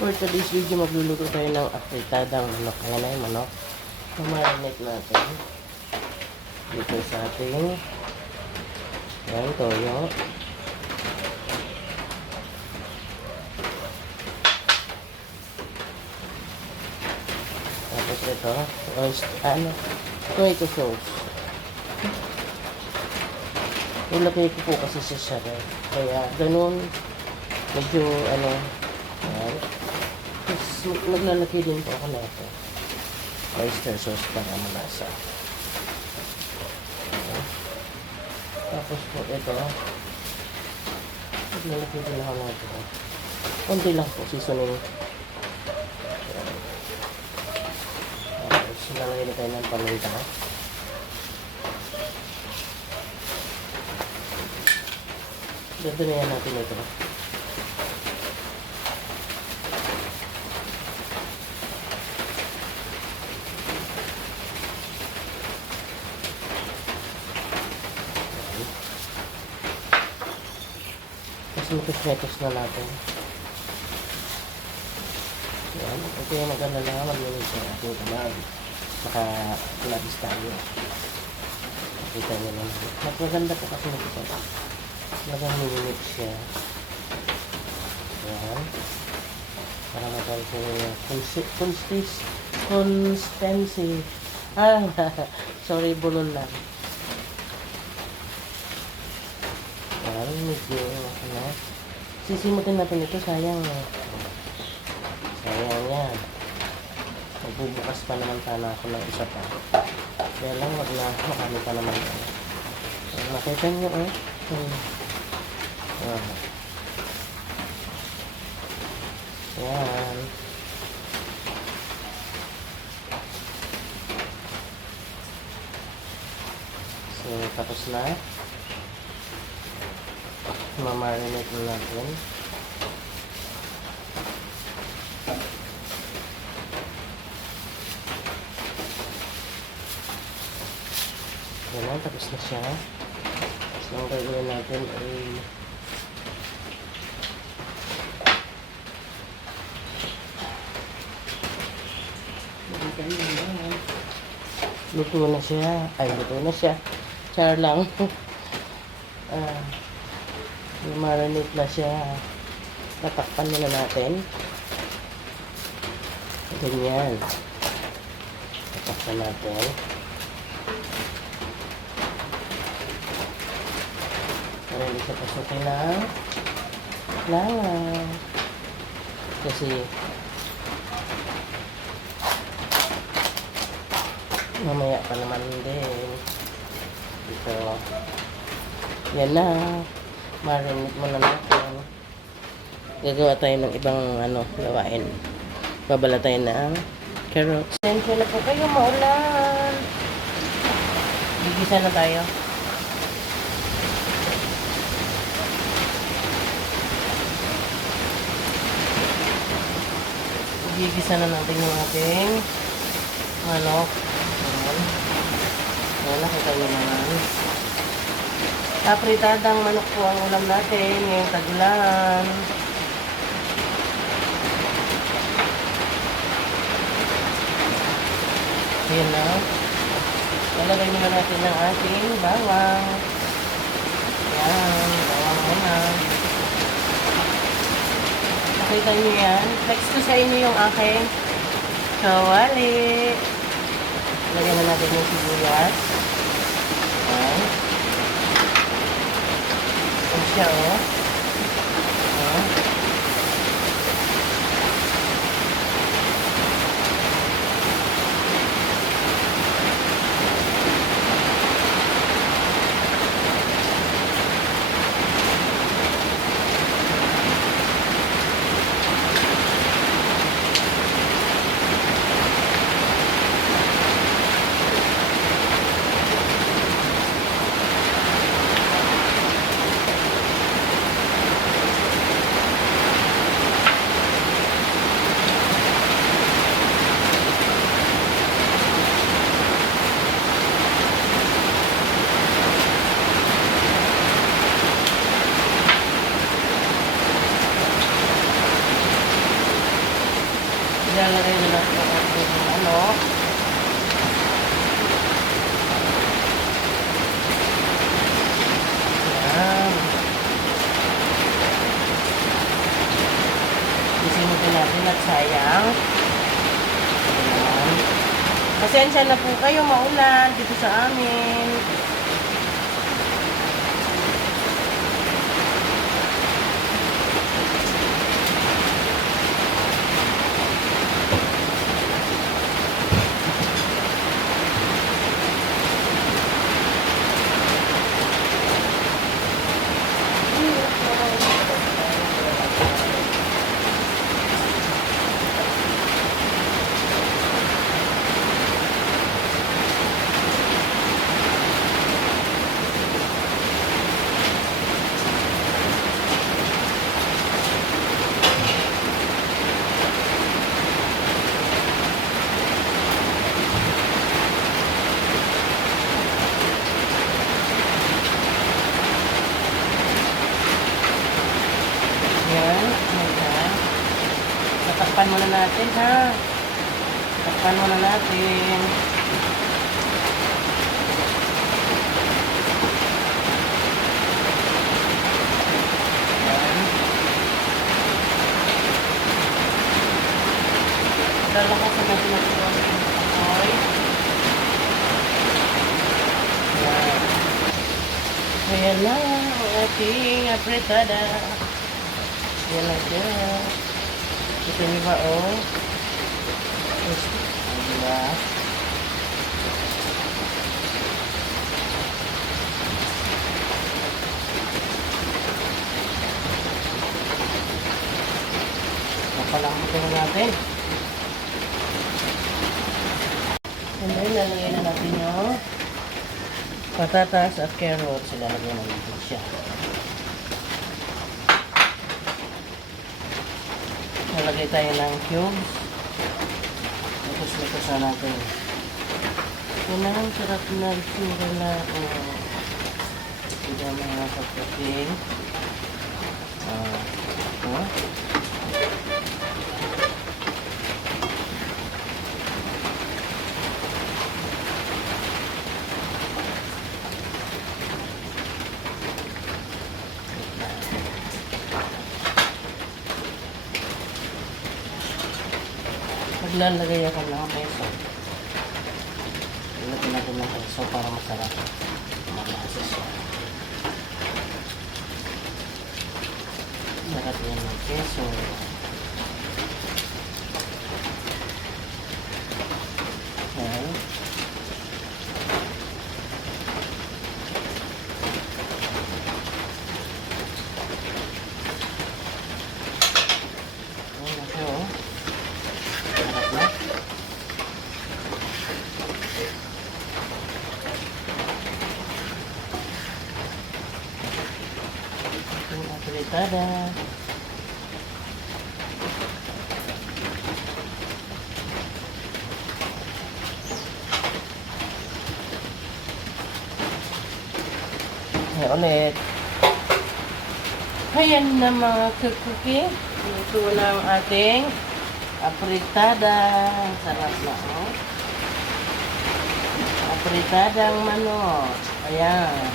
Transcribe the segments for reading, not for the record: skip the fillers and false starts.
For today's video, magluluto tayo ng afritadang manok. Ayan na yung manok. Marinate natin. Dito sa ating toyo. Tapos ito, tomato sauce. Ilagay ko po kasi sa ref. Kaya ganun, medyo ayan. Tapos naglalagay din po ako na ito. Oyster sauce para malasa. Ayan. Tapos po ito, naglalagay din ako na ito. Kunti lang po, seasoning. Ayan. Tapos nalagay na tayo ng paminta. Dadanayan natin ito. Tapos mitos-metos na natin. Yan. Ito yung mag-alala, mag-minit sa ating kamay. Naka-labis tayo. Nakita nyo lang. Mas maganda po kasi nito. Nagang-minit siya. Yan. Para mapansin yung consistency. Sorry, bulol lang. Yan, medyo, sisimutin natin ito, sayang. Sayang yan. Magbubukas pa naman sana ako ng isa pa. Kaya lang, makami pa naman. Nakita nyo, Yan. So, tapos na. Mamarinate na natin. Yan, tapos na siya. So, ang gagawin natin ay luto na siya. Luto na siya. Char lang. Marinate na siya. Tatakpan na natin. Ganyan. Tatakpan natin. Para hindi siya pasukin ng langaw. Kasi mamaya pa naman din. Ito. Yan na. Marinate mo na natin. Gagawa tayo ng ibang gawain. Babala tayo ng carrots. Sensya na po kayo, maulan. Gigisa na tayo. Gigisa na natin yung ating manok. Ayan, nakita nyo naman. Apritadang manok po ang ulam natin ngayong tag-ulan. Ayan na. Lalagay muna natin ang ating bawang. Ayan, bawang muna. Nakita nyo yan. Next ko sa inyo yung aking kawali. Lagyan na natin yung sibuyas. Ayan. Ayan siya, Ayan. Ilalagay na natin ang ating manok. Yan. Isingin natin at sayang. Ayan. Pasensya na po kayo, maulan dito sa amin. Yan. Ayan. Tatakpan muna natin, ha. Tatakpan muna natin. Yan. Lalakasan natin ang apoy. Yan. Ayan na ang ating apretada. Yan lang siya. Ito niyo ba, oh? Diba? Papalamutin na natin. And then, lalagyan na natin yung patatas at carrots. Ilalagyan na natin siya. Nalagay tayo ng cubes. Lutos-lutosan natin. Yan ang sarap na itsura na hindi mga pagkaking. Maglalagay ako ng peso. Ilagay natin ng peso para masarap. Malasa siya. Sarap yan ng peso. Okay. Tada! Ayan ulit. Ayan na mga kukuki. Ito na ang ating apritada. Sarap na, oh. Apritadang manok. Ayan.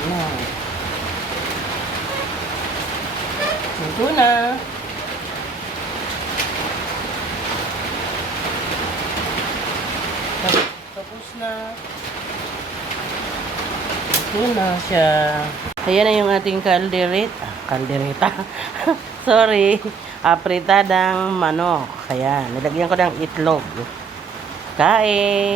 Na. Ito na. Tapos na. Ito na siya. Ayan na yung ating kaldereta. Sorry. Apritadang manok. Ayan. Nilagyan ko ng itlog. Kain.